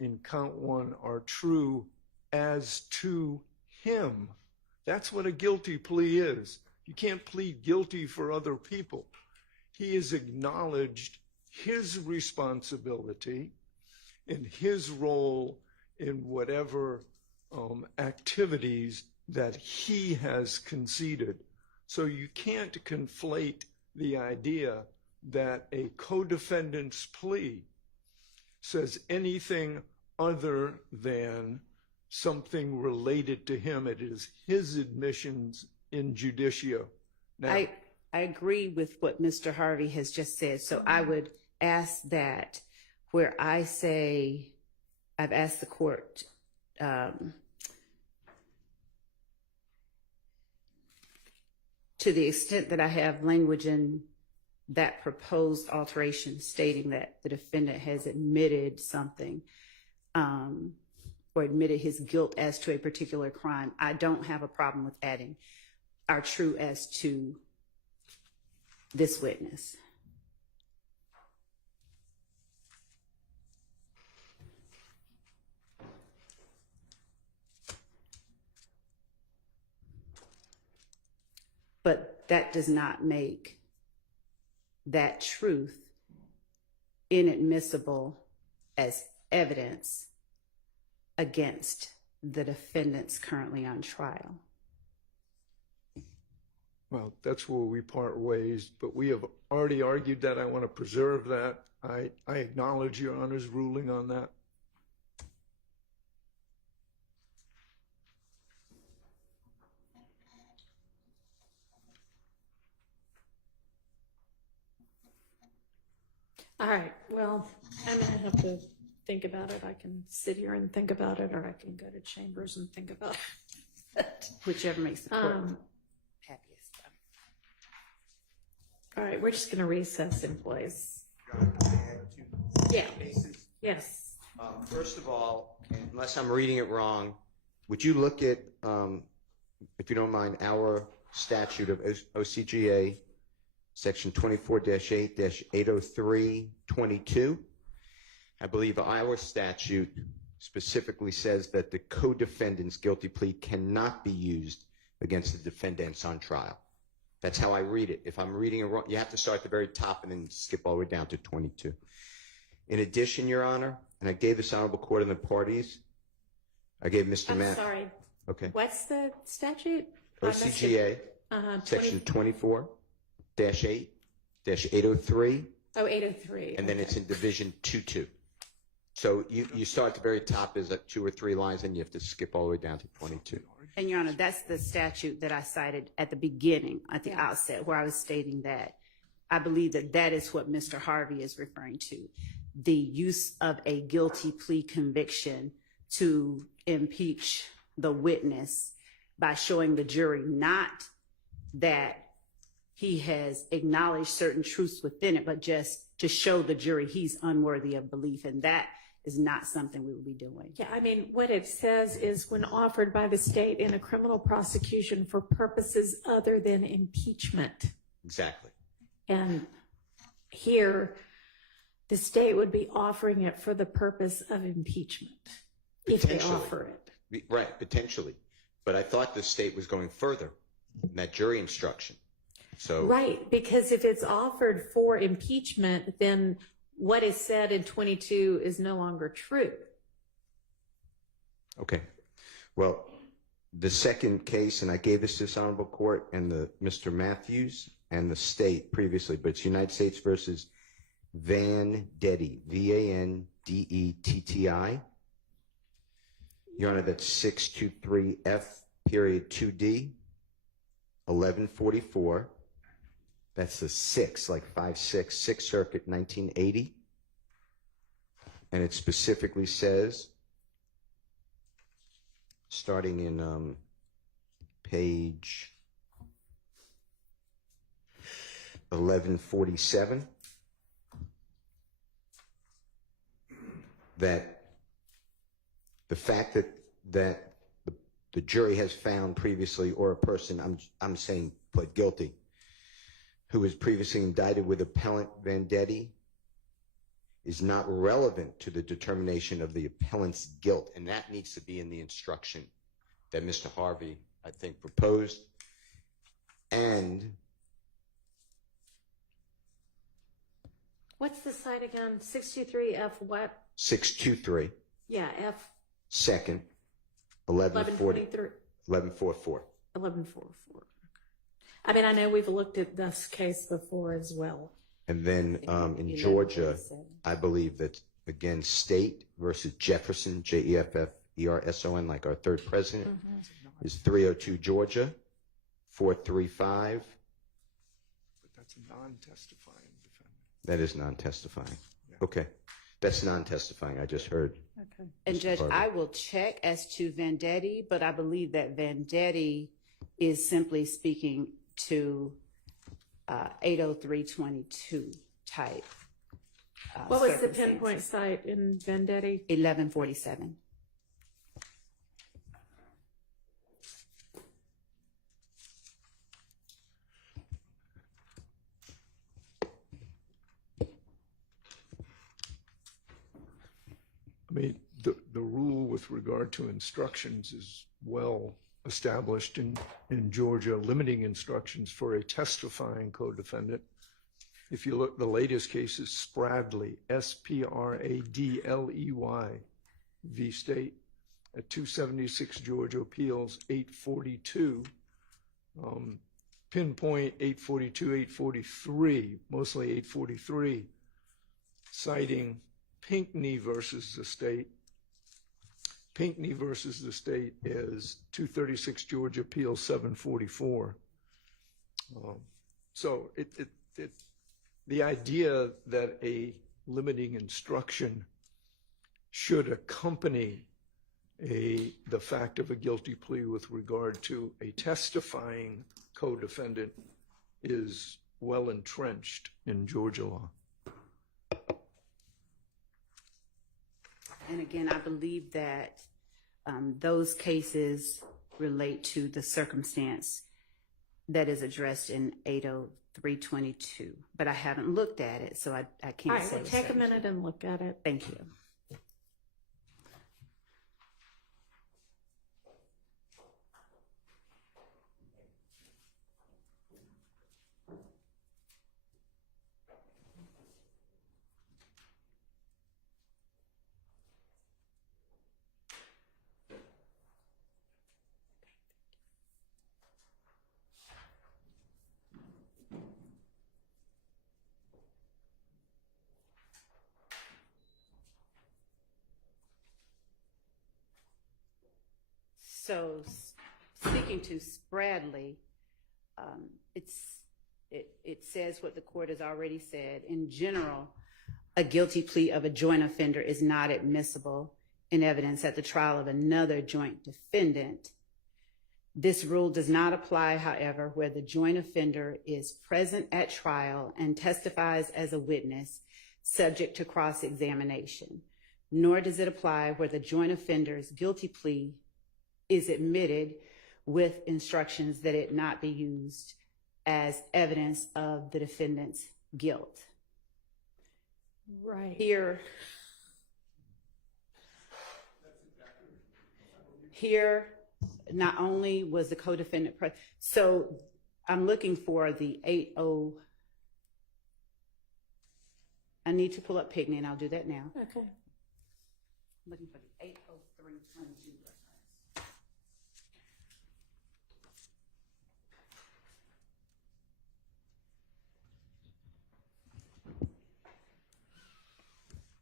in count one are true as to him. That's what a guilty plea is. You can't plead guilty for other people. He has acknowledged his responsibility and his role in whatever activities that he has conceded. So you can't conflate the idea that a co-defendant's plea says anything other than something related to him. It is his admissions in judicio. Now, I agree with what Mr. Harvey has just said. So I would ask that where I say, I've asked the court to the extent that I have language in that proposed alteration stating that the defendant has admitted something or admitted his guilt as to a particular crime, I don't have a problem with adding are true as to this witness. But that does not make that truth inadmissible as evidence against the defendants currently on trial. well, that's where we part ways, but we have already argued that. I want to preserve that. I acknowledge Your Honor's ruling on that. All right, well, I'm gonna have to think about it. I can sit here and think about it, or I can go to chambers and think about it. Whichever makes the court happiest. All right, we're just gonna recess in place. Yeah. Cases. Yes. First of all, unless I'm reading it wrong, would you look at, if you don't mind, our statute of OCGA, section 24-8-803-22. I believe our statute specifically says that the co-defendant's guilty plea cannot be used against the defendants on trial. That's how I read it. If I'm reading it wrong, you have to start at the very top and then skip all the way down to 22. In addition, Your Honor, and I gave this honorable court and the parties, I gave Mr. Matt. I'm sorry. Okay. What's the statute? OCGA, section 24-8-803. Oh, 803. And then it's in division 2-2. So you start at the very top is at 2 or 3 lines, and you have to skip all the way down to 22. And Your Honor, that's the statute that I cited at the beginning, at the outset, where I was stating that I believe that that is what Mr. Harvey is referring to. The use of a guilty plea conviction to impeach the witness by showing the jury not that he has acknowledged certain truths within it, but just to show the jury he's unworthy of belief. And that is not something we will be doing. Yeah, I mean, what it says is when offered by the state in a criminal prosecution for purposes other than impeachment. Exactly. And here, the state would be offering it for the purpose of impeachment if they offer it. Right, potentially. But I thought the state was going further in that jury instruction. So right, because if it's offered for impeachment, then what is said in 22 is no longer true. okay. Well, the second case, and I gave this to this honorable court and the Mr. Matthews and the state previously, but it's United States versus Vandetti, V-A-N-D-E-T-T-I. Your Honor, that's 623F period 2D, 1144. That's the 6, like 5-6, Sixth Circuit, 1980. And it specifically says, starting in page 1147, that the fact that the jury has found previously, or a person, I'm saying pled guilty, who was previously indicted with appellant Vandetti, is not relevant to the determination of the appellant's guilt, and that needs to be in the instruction that Mr. Harvey, I think, proposed. And What's the site again? 623F what? 623, Yeah, F second, 1140, 1123. 1144. 1144. I mean, I know we've looked at this case before as well. And then in Georgia, I believe that, again, State versus Jefferson, Jefferson, like our third president, is 302 Georgia, 435. But that's a non-testifying defendant. That is non-testifying. Okay. That's non-testifying. I just heard. Okay. And Mr. Judge, Harvey. I will check as to Vendetti, but I believe that Vendetti is simply speaking to 80322 type. What was the circumstances. pinpoint site in Vendetti? 1147. I mean, the rule with regard to instructions is well established in Georgia, limiting instructions for a testifying co-defendant. If you look, the latest case is Spradley, Spradley v. State at 276 Georgia Appeals 842. Pinpoint 842, 843, mostly 843, citing Pinckney versus the State. Pinckney versus the State is 236 Georgia Appeals 744. So the idea that a limiting instruction should accompany the fact of a guilty plea with regard to a testifying co-defendant is well entrenched in Georgia law. And again, I believe that those cases relate to the circumstance that is addressed in 80322, but I haven't looked at it, so I All can't right, say. well, with take a certainty. minute and look at it. Thank you. So, speaking to Spradley, it says what the court has already said. In general, a guilty plea of a joint offender is not admissible in evidence at the trial of another joint defendant. This rule does not apply, however, where the joint offender is present at trial and testifies as a witness subject to cross-examination, nor does it apply where the joint offender's guilty plea is admitted with instructions that it not be used as evidence of the defendant's guilt. Right. Here, not only was the co-defendant present, so I'm looking for the 80. I need to pull up Pigney, and I'll do that now. Okay. I'm looking for the 80322 reference.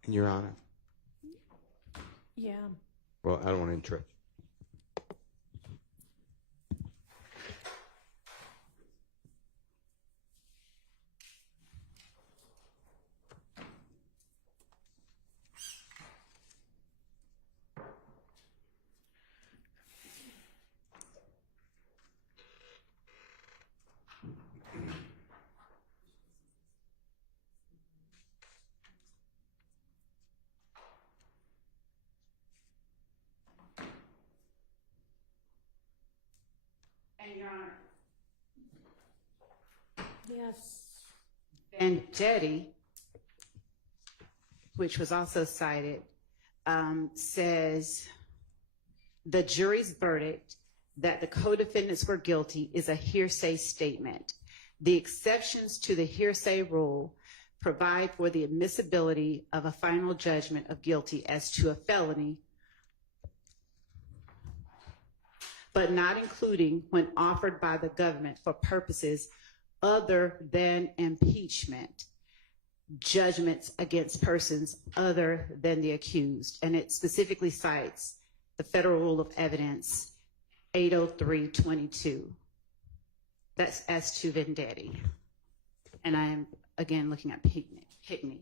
Your Honor. Yeah. Well, I don't want to interrupt. And Your Honor, Yes. Vendetti which was also cited, says the jury's verdict that the co-defendants were guilty is a hearsay statement. The exceptions to the hearsay rule provide for the admissibility of a final judgment of guilty as to a felony, but not including when offered by the government for purposes other than impeachment, judgments against persons other than the accused. And it specifically cites the Federal Rule of Evidence 803.22. That's as to vendetti. And I am, again, looking at Hickney.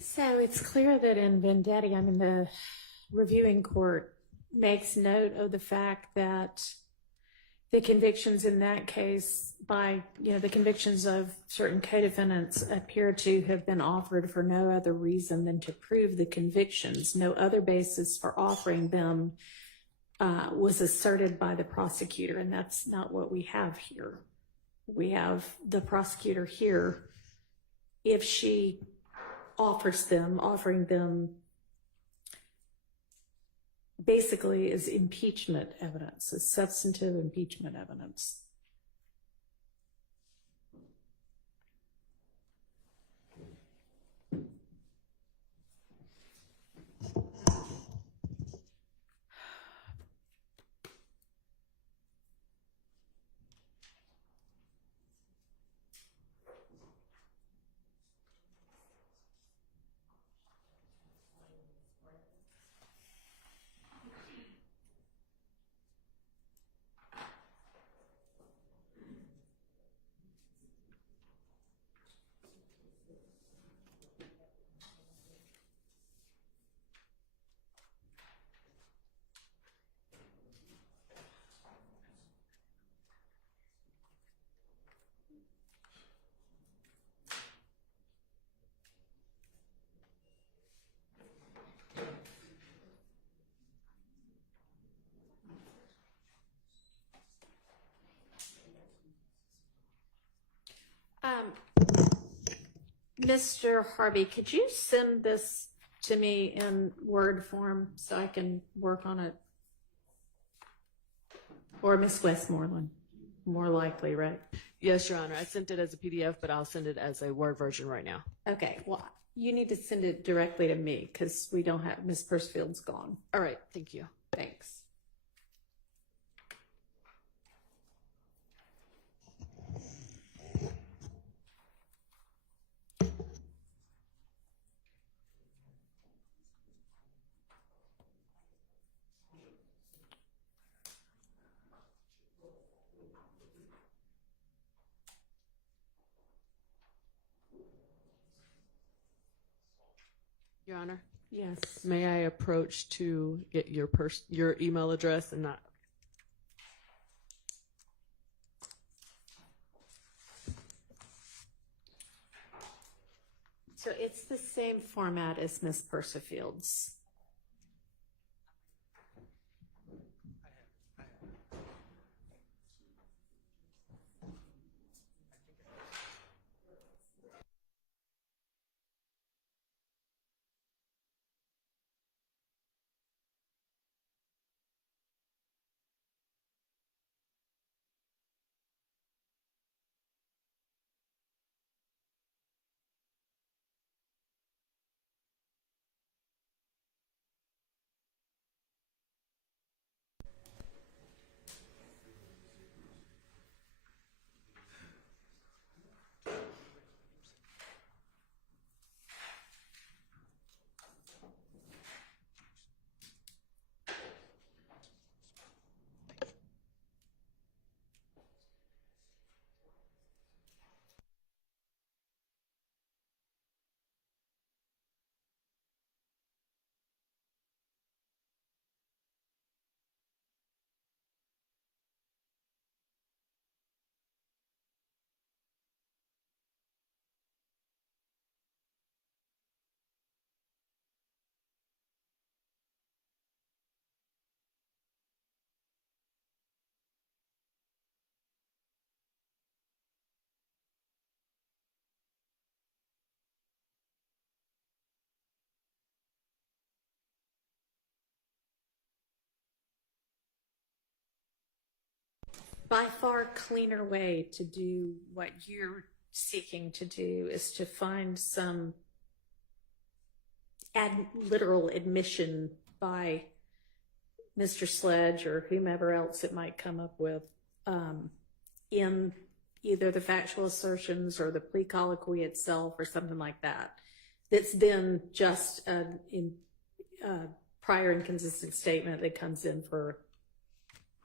So it's clear that in vendetti, I mean, the reviewing court makes note of the fact that the convictions in that case by, the convictions of certain co-defendants appear to have been offered for no other reason than to prove the convictions. No other basis for offering them was asserted by the prosecutor, and that's not what we have here. We have the prosecutor here, if she offering them basically as impeachment evidence, as substantive impeachment evidence. Mr. Harvey, could you send this to me in Word form so I can work on it? Or Miss Westmoreland, more likely, right? Yes, Your Honor. I sent it as a PDF, but I'll send it as a Word version right now. Okay, well, you need to send it directly to me because we don't have, Miss Pursfield's gone. All right. Thank you. Thanks. Your Honor, Yes. may I approach to get your email address and not? So it's the same format as Miss Pursfield's. by far cleaner way to do what you're seeking to do is to find some literal admission by Mr. Sledge or whomever else it might come up with in either the factual assertions or the plea colloquy itself or something like that. That's then just a prior inconsistent statement that comes in for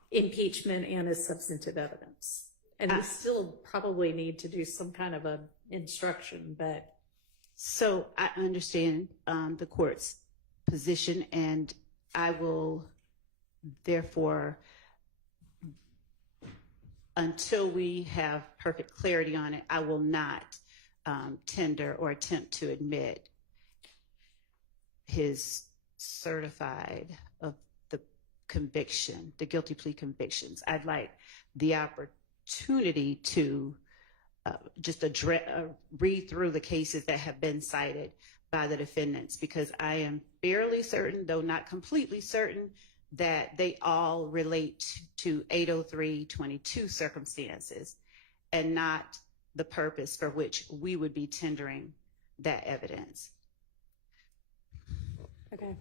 impeachment and as substantive evidence. And we still probably need to do some kind of a instruction, but. So I understand the court's position, and I will therefore, until we have perfect clarity on it, I will not tender or attempt to admit his certified of the conviction, the guilty plea convictions. I'd like the opportunity to just read through the cases that have been cited by the defendants, because I am fairly certain, though not completely certain, that they all relate to 803.22 circumstances and not the purpose for which we would be tendering that evidence. Okay.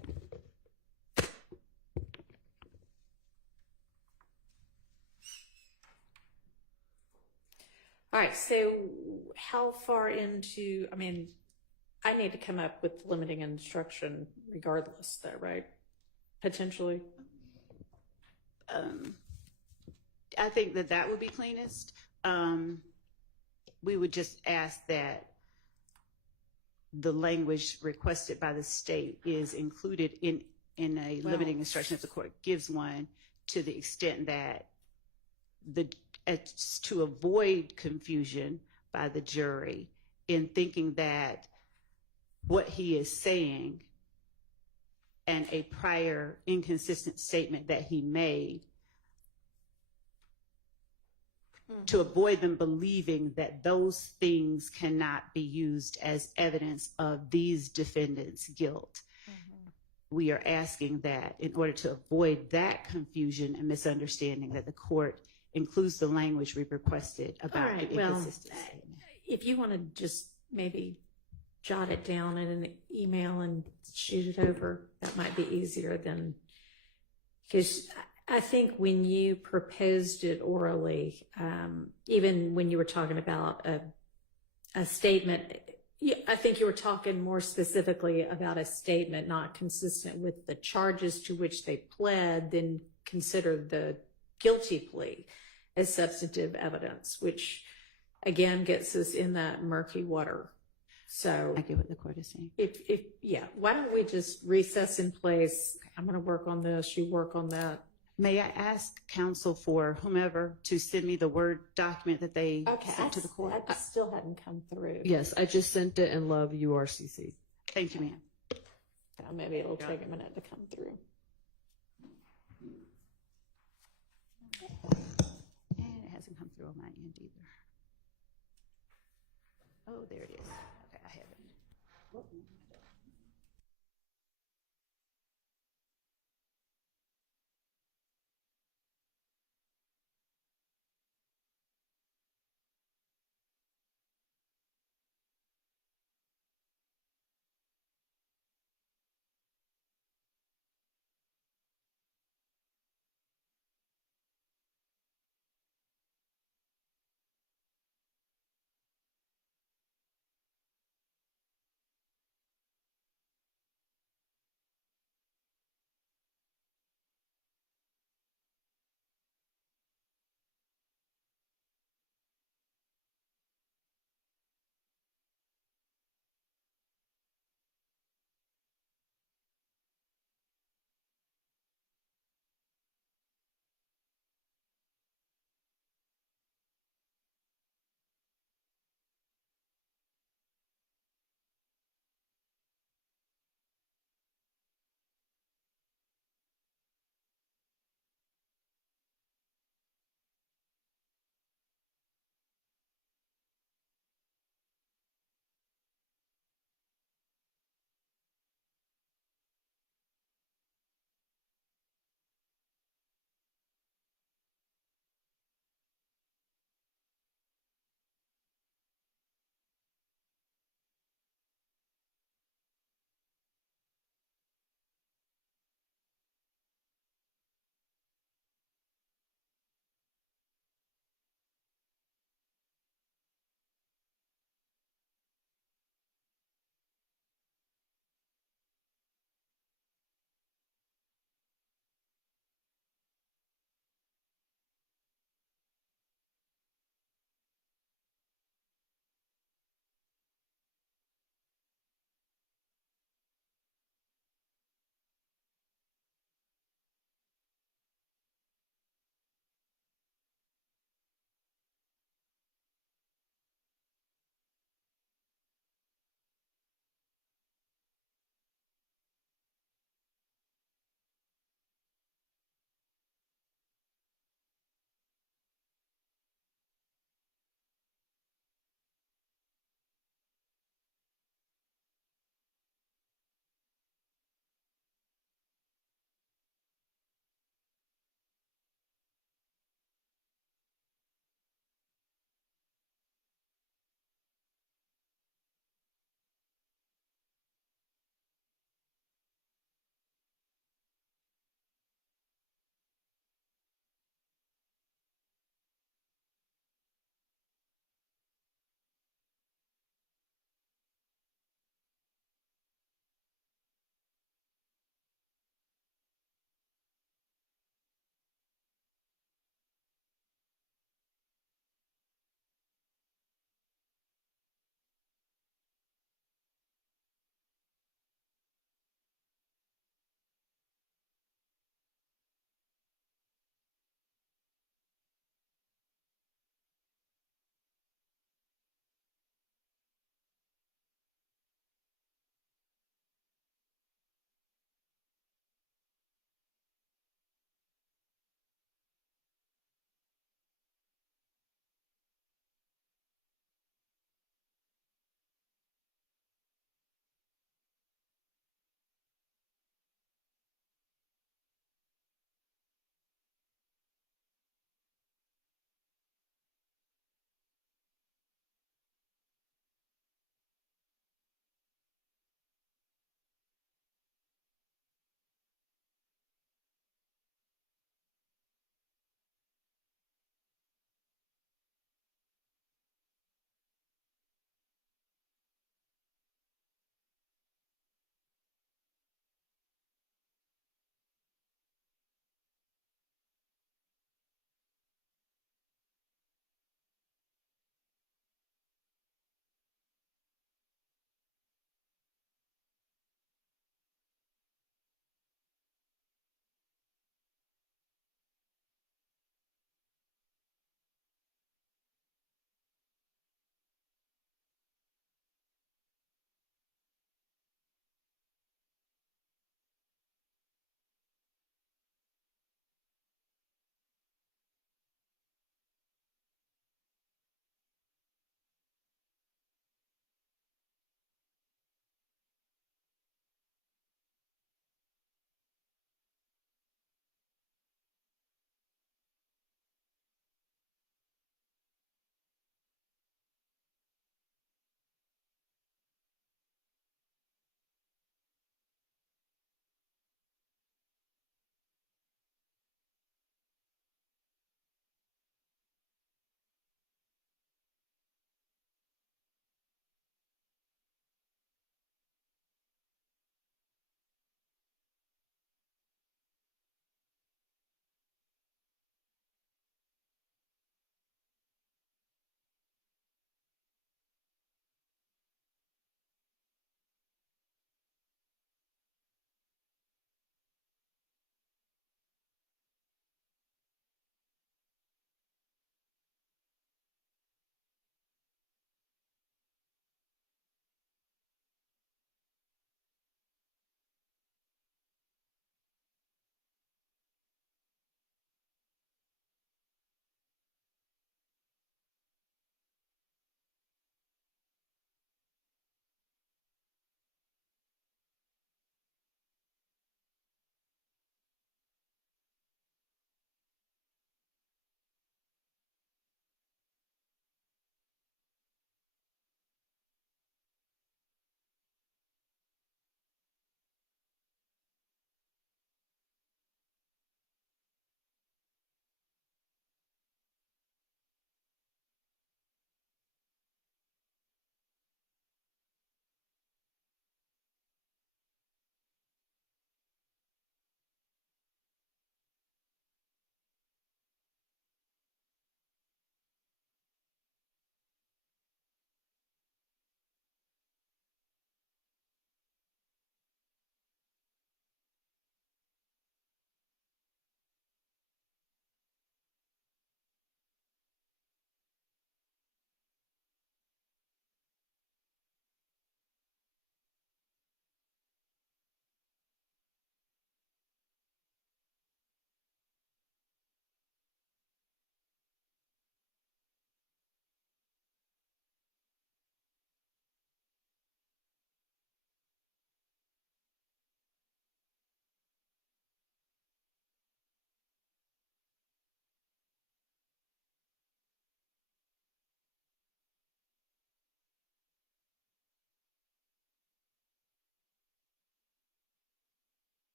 All right, so how far into, I mean, I need to come up with limiting instruction regardless, though, right? Potentially. I think that would be cleanest. We would just ask that the language requested by the state is included in a limiting instruction if the court gives one, to the extent that to avoid confusion by the jury in thinking that what he is saying and a prior inconsistent statement that he made, to avoid them believing that those things cannot be used as evidence of these defendants' guilt. We are asking that in order to avoid that confusion and misunderstanding, that the court includes the language we requested about the inconsistent statement. If you want to just maybe jot it down in an email and shoot it over, that might be easier than, because I think when you proposed it orally, even when you were talking about a statement, I think you were talking more specifically about a statement not consistent with the charges to which they pled, then consider the guilty plea as substantive evidence, which again gets us in that murky water. So I get what the court is saying. Why don't we just recess in place? I'm going to work on this, you work on that. May I ask counsel for whomever to send me the Word document that they sent to the court? I still hadn't come through. Yes, I just sent it, and love, URCC. Thank you, ma'am. Maybe it'll take a minute to come through. And it hasn't come through on my end either. Oh, there it is. Okay, I have it.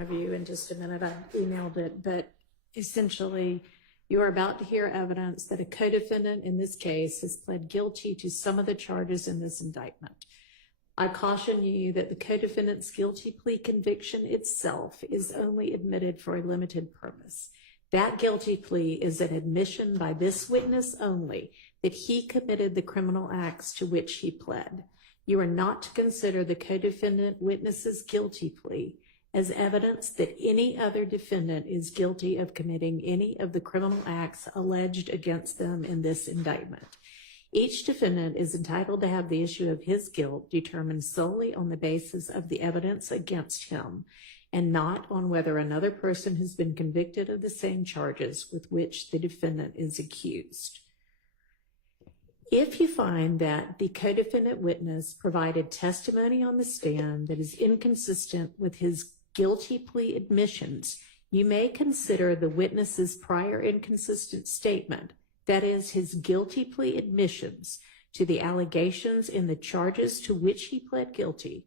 of you in just a minute. I emailed it, but essentially, you are about to hear evidence that a co-defendant in this case has pled guilty to some of the charges in this indictment. I caution you that the co-defendant's guilty plea conviction itself is only admitted for a limited purpose. That guilty plea is an admission by this witness only that he committed the criminal acts to which he pled. You are not to consider the co-defendant witness's guilty plea as evidence that any other defendant is guilty of committing any of the criminal acts alleged against them in this indictment. Each defendant is entitled to have the issue of his guilt determined solely on the basis of the evidence against him, and not on whether another person has been convicted of the same charges with which the defendant is accused. If you find that the co-defendant witness provided testimony on the stand that is inconsistent with his guilty plea admissions, you may consider the witness's prior inconsistent statement, that is, his guilty plea admissions to the allegations in the charges to which he pled guilty,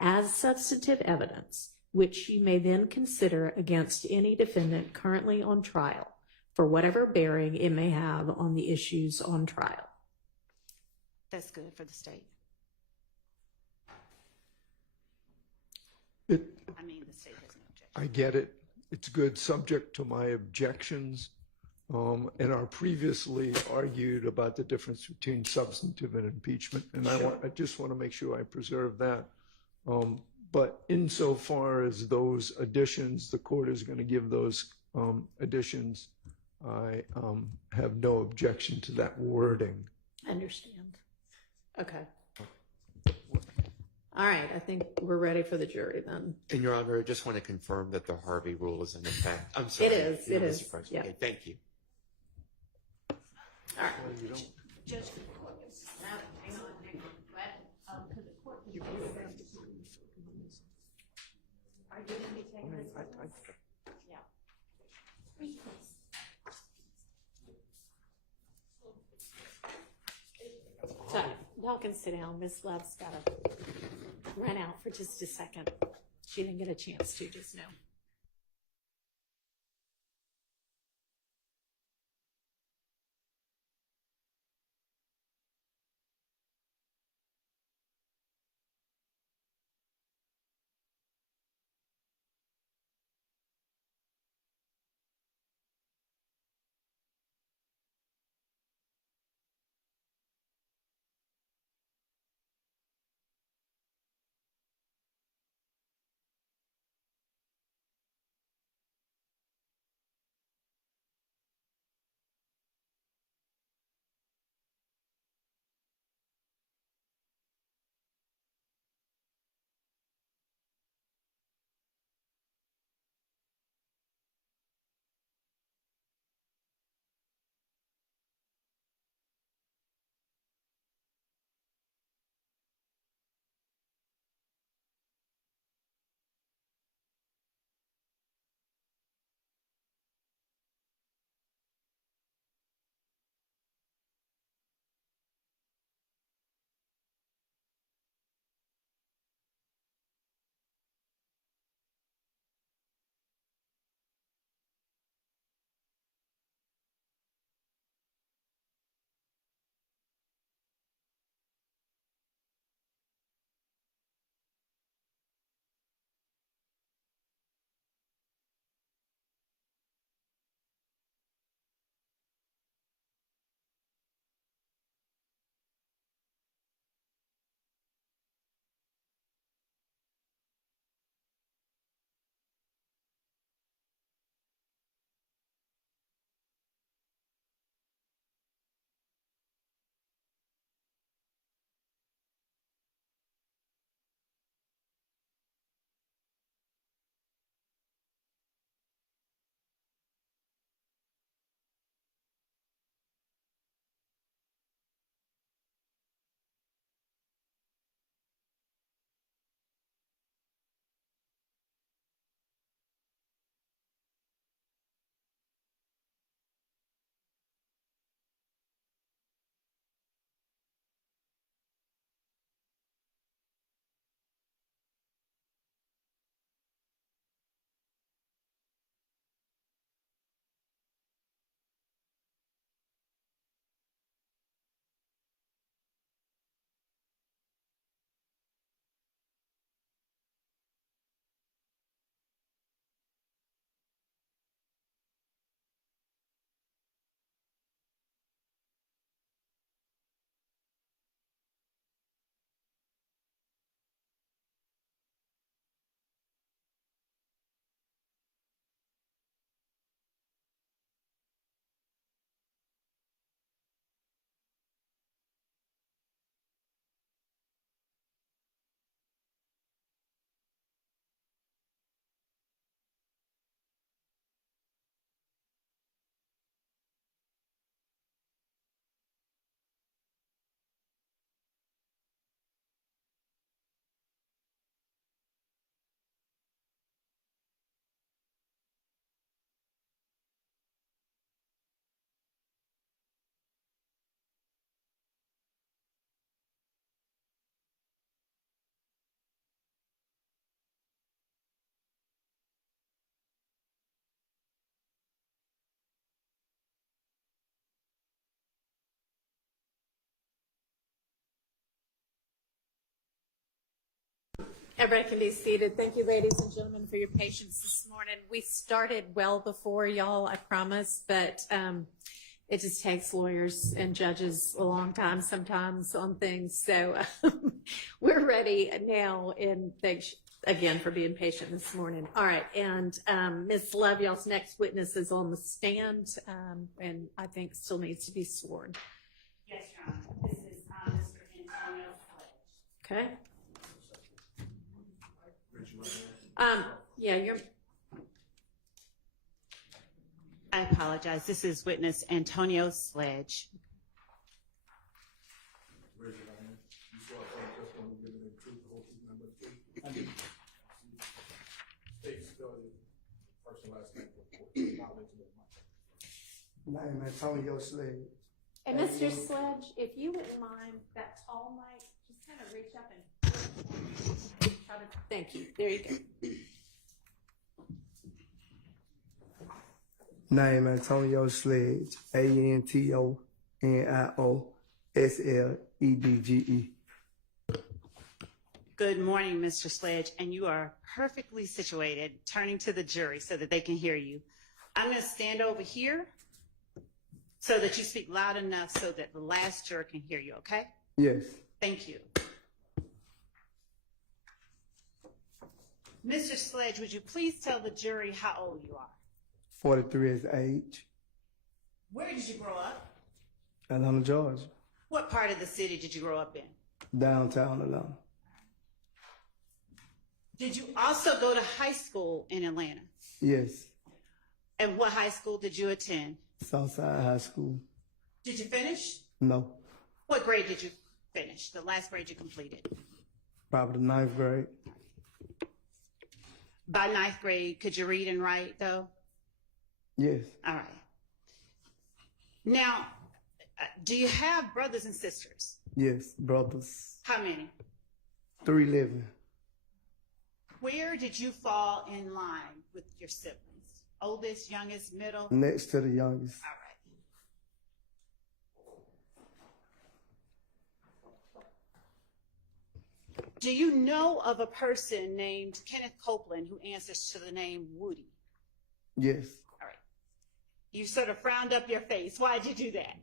as substantive evidence, which you may then consider against any defendant currently on trial, for whatever bearing it may have on the issues on trial. That's good for the state. It, I mean, the state has no objection. I get it. It's good, subject to my objections. And our previously argued about the difference between substantive and impeachment. And I just want to make sure I preserve that. But insofar as those additions, the court is going to give those additions, I have no objection to that wording. Understand. Okay. All right, I think we're ready for the jury then. And Your Honor, I just want to confirm that the Harvey rule is in effect. I'm sorry. It is, it is, yeah. Okay, thank you. All right. Judge, hang on. Could the court are you going to be taking this? Yeah. So, y'all can sit down. Miss Love's got to run out for just a second. She didn't get a chance to just now. Everybody can be seated. Thank you, ladies and gentlemen, for your patience this morning. We started well before y'all, I promise, but it just takes lawyers and judges a long time sometimes on things. So we're ready now, and thanks again for being patient this morning. All right, and Ms. Love, y'all's next witness is on the stand, and I think still needs to be sworn. Yes, Your Honor. This is Mr. Antonio Sledge. Okay? Yeah, you're. I apologize. This is witness Antonio Sledge. Raise your hand. You swear to tell the testimony you give in truth, the whole truth, and nothing but the truth? I do. State, spell your first and last name for the court. I'll let you know. Name Antonio Slade. And Mr. Sledge, if you wouldn't mind that tall mic, just kind of reach up and try to, thank you. There you go. Name Antonio Sledge. ANTONIO SLEDGE. Good morning, Mr. Sledge, and you are perfectly situated, turning to the jury so that they can hear you. I'm going to stand over here so that you speak loud enough so that the last juror can hear you, okay? Yes. Thank you. Mr. Sledge, would you please tell the jury how old you are? 43 is the age. Where did you grow up? Atlanta, Georgia. What part of the city did you grow up in? Downtown Atlanta. Did you also go to high school in Atlanta? Yes. And what high school did you attend? Southside High School. Did you finish? No. What grade did you finish? The last grade you completed? Probably the 9th grade. By 9th grade, could you read and write though? Yes. All right. Now, do you have brothers and sisters? Yes. Brothers. How many? 3 living. Where did you fall in line with your siblings? Oldest, youngest, middle? Next to the youngest. All right. Do you know of a person named Kenneth Copeland who answers to the name Woody? Yes. All right. You sort of frowned up your face. Why'd you do that?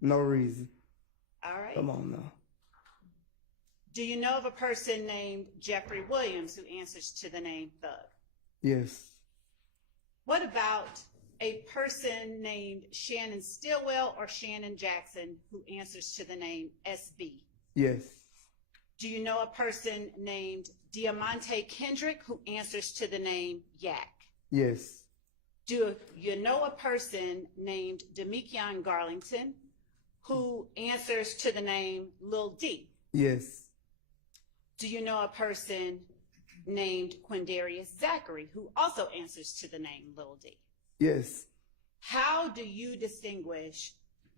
No reason. All right. Come on now. Do you know of a person named Jeffrey Williams who answers to the name Thug? Yes. What about a person named Shannon Stillwell or Shannon Jackson who answers to the name SB? Yes. Do you know a person named Diamante Kendrick who answers to the name Yak? Yes. Do you know a person named Demikion Garlington who answers to the name Lil D? Yes. Do you know a person named Quindarius Zachary who also answers to the name Lil D? Yes. How do you distinguish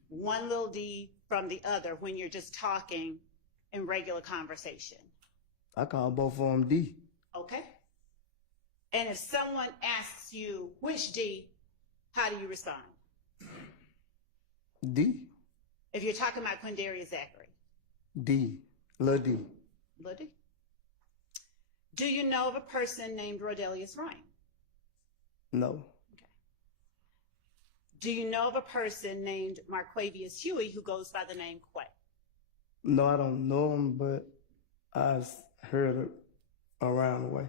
one Lil D from the other when you're just talking in regular conversation? I call both of them D. Okay. And if someone asks you which D, how do you respond? D. If you're talking about Quindarius Zachary. D. Lil D. Lil D. Do you know of a person named Rodelius Ryan? No. Do you know of a person named Marquavius Huey who goes by the name Quay? No, I don't know him, but I heard it around the way.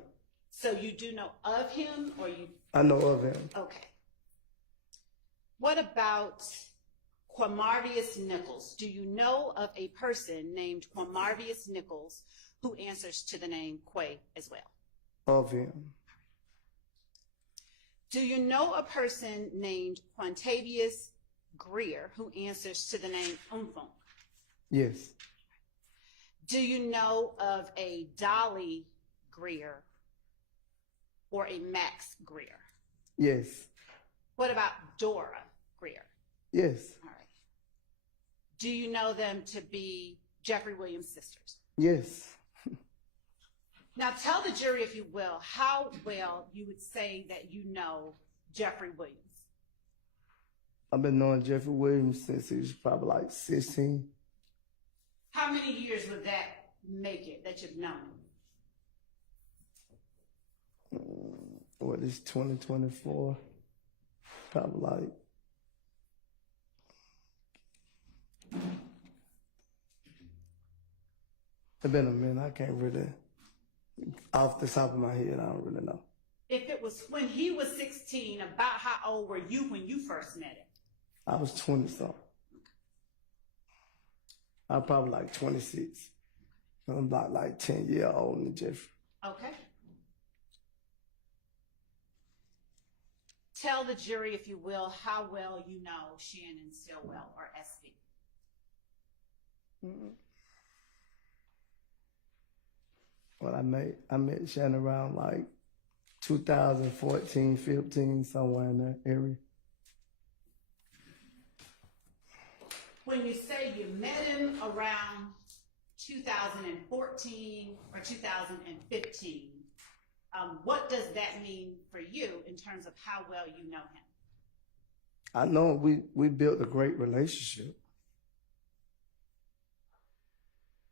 So you do know of him, or you? I know of him. Okay. What about Quamarvius Nichols? Do you know of a person named Quamarvius Nichols who answers to the name Quay as well? Of him. Do you know a person named Quantavius Greer who answers to the name Umfunk? Yes. Do you know of a Dolly Greer or a Max Greer? Yes. What about Dora Greer? Yes. All right. Do you know them to be Jeffrey Williams' sisters? Yes. Now tell the jury, if you will, how well you would say that you know Jeffrey Williams. I've been knowing Jeffrey Williams since he was probably like 16. How many years would that make it that you've known him? what is 2024? Probably like it's been a minute. I can't really, off the top of my head, I don't really know. If it was when he was 16, about how old were you when you first met him? I was 20 something. I was probably like 26. I'm about like 10 years older than Jeffrey. Okay. Tell the jury, if you will, how well you know Shannon Stillwell or SB. Well, I met Shannon around like 2014, 15, somewhere in that area. When you say you met him around 2014 or 2015, what does that mean for you in terms of how well you know him? I know we built a great relationship.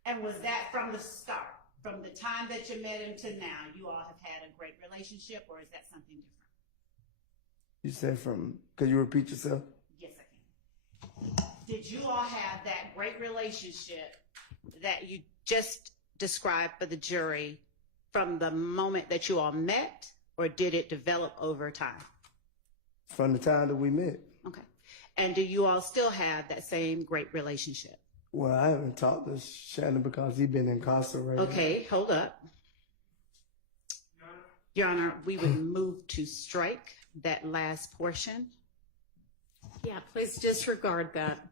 And was that from the start? From the time that you met him to now, you all have had a great relationship, or is that something different? You said from, could you repeat yourself? Yes, I can. Did you all have that great relationship that you just described for the jury from the moment that you all met, or did it develop over time? From the time that we met. Okay. And do you all still have that same great relationship? Well, I haven't talked to Shannon because he's been incarcerated. Okay, hold up. Your Honor, we would move to strike that last portion. Yeah, please disregard that.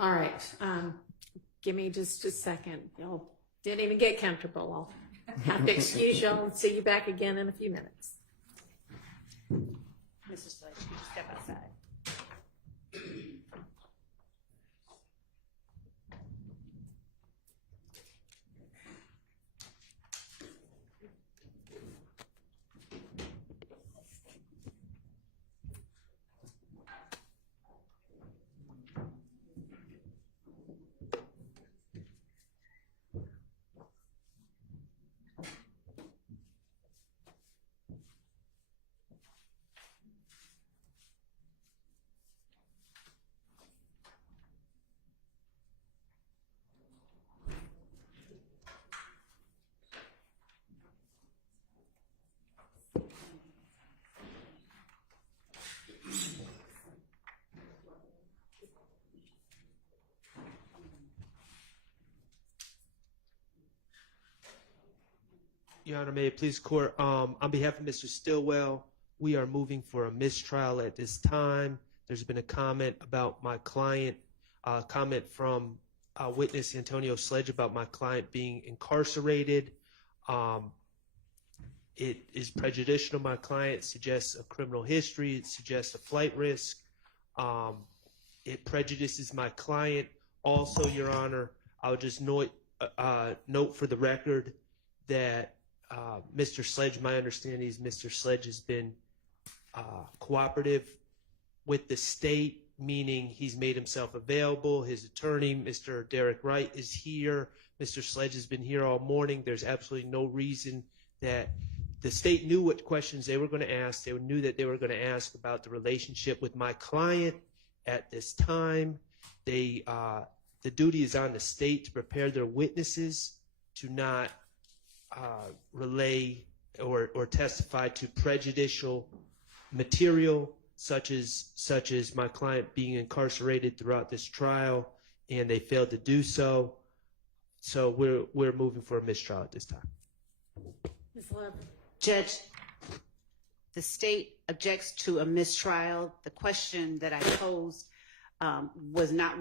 All right, give me just a second. Y'all didn't even get comfortable. I'll have to excuse y'all and see you back again in a few minutes. Mr. Sledge, could you step outside? Your Honor, may it please the court, on behalf of Mr. Stillwell, we are moving for a mistrial at this time. There's been a comment about my client, comment from witness Antonio Sledge about my client being incarcerated. It is prejudicial to my client, suggests a criminal history, it suggests a flight risk. It prejudices my client. Also, Your Honor, I would just note for the record that Mr. Sledge, my understanding is Mr. Sledge has been cooperative with the state, meaning he's made himself available. His attorney, Mr. Derek Wright, is here. Mr. Sledge has been here all morning. There's absolutely no reason that the state knew what questions they were going to ask. They knew that they were going to ask about the relationship with my client at this time. The duty is on the state to prepare their witnesses to not relay or testify to prejudicial material such as my client being incarcerated throughout this trial, and they failed to do so. So we're moving for a mistrial at this time. Ms. Love. Judge, the state objects to a mistrial. The question that I posed was not